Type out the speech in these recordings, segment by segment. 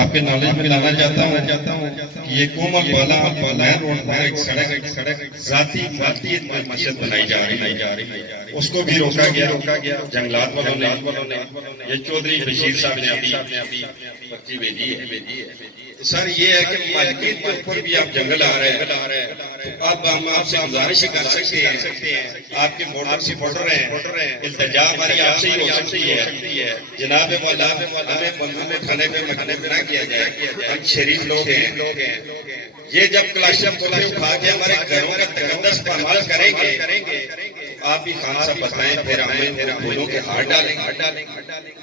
آپ کے نالج میں لانا چاہتا ہوں کہ یہ کومل بالا روڈ پر ایک سڑک ذاتی مسجد بنائی جا رہی ہے، اس کو بھی روکا گیا جنگلات والوں نے۔ یہ چودھری بشیر صاحب نے ابھی پرچی بھیجی ہے۔ سر یہ ہے کہ مالکیت کے اوپر بھی آپ جنگل آ رہے ہیں، اب ہم آپ سے گزارش کر سکتے ہیں، آپ کے موٹر سپورٹر ہیں، التجا ہماری آپ سے ہی ہو سکتی ہے، جناب والا ہمیں بندوں میں کھانے پہ مکھنے پہ نہ کیا جائے، ہم شریف لوگ ہیں۔ یہ جب کلاشن کو اٹھا کے ہمارے گھروں کا تقدس پامال کریں گے، آپ ہی خان صاحب بتائیں پھر ہمیں پھولوں کے ہار ڈالیں گے۔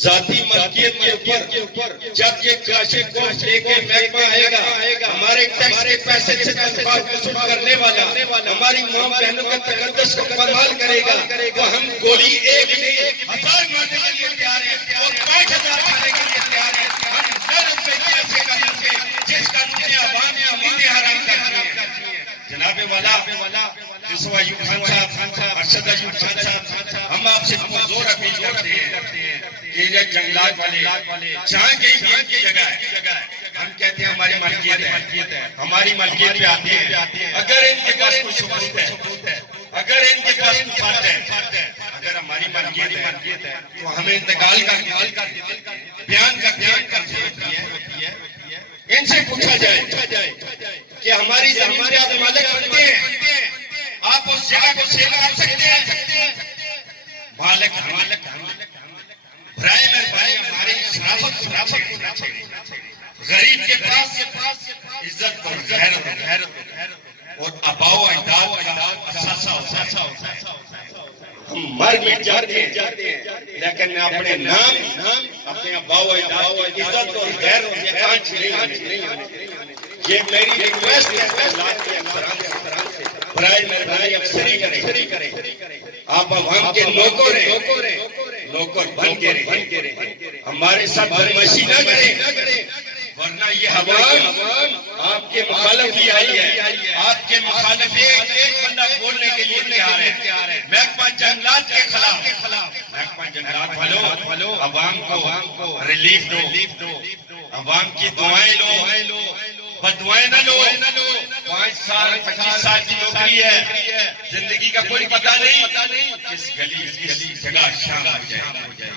ذاتی ملکیت کے اوپر جب یہ کلاشن کو لے کے محکمہ آئے گا، ہمارے ٹیکس کے پیسے سے تنخواہ وصول کرنے والا ہماری ماں بہنوں کے تقدس کو پامال کرے گا، تو ہم گولی ایک نہیں 1000 مارنے کے لیے تیار ہیں اور 5000 کھانے کے لیے تیار ہیں۔ ہم غیرت پہ ایسے قانون کے جس قانون نے عوام کی امیدیں حرام کر دی ہیں۔ جناب والا یوسف ایوب خان صاحب، ارشد ایوب خان صاحب، ہم آپ سے زور اپیل کرتے ہیں کہ یہ جنگلات والے جہاں کہیں بھی ان کی جگہ ہے، ہم کہتے ہیں ہماری ملکیت ہے، ہماری ملکیت پہ آتے ہیں۔ اگر ان کے پاس کوئی ثبوت ہے، اگر ان کے پاس کوئی فرد ہے، اگر ہماری ملکیت ہے تو ہمیں انتقال کر بیان ہوتی ہے۔ ان سے پوچھا جائے کہ ہماری زمین پہ آپ مالک بنتے ہیں، آپ اس جگہ کو سیل کر سکتے ہیں؟ مالک برائے مہربانی ہماری شرافت کو نہ چھیڑیں۔ غریب کے پاس عزت اور غیرت اور آباء و اجداد کا اثاثہ ہوتا ہے۔ ہم مر مٹ جاتے ہیں لیکن اپنے نام، اپنے آباء و اجداد کی عزت اور غیرت یہ آنچ نہیں ہونے۔ یہ میری ریکویسٹ ہے اللہ کے افسران سے، برائے مہربانی افسری کریں، آپ عوام کے نوکر بن کے رہیں، ہمارے ساتھ بدمعاشی نہ کریں، ورنہ یہ عوام آپ کے مخالف ہی آئی ہے، آپ کے مخالف ایک بندہ بولنے کے لیے تیار ہے۔ محکمہ جنگلات کے خلاف، محکمہ جنگلات والوں عوام کو ریلیف دو، عوام کی دعائیں لو، بدوائیں نہ لو۔ 5 سال 25 سال کی نوکری ہے، زندگی کا کوئی پتہ نہیں کس گلی کس جگہ شام ہو جائے۔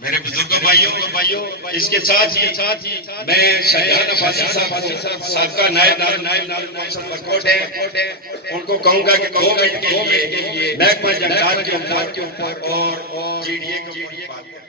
میرے بزرگوں بھائیوں، اس کے ساتھ ہی میں شاہجہان عباسی صاحب سابقہ نائب کونسل بکوٹ ہے، ان کو کہوں گا کہ 2 منٹ کے لیے محکمہ جنگلات کے اوپر اور GDA کے اوپر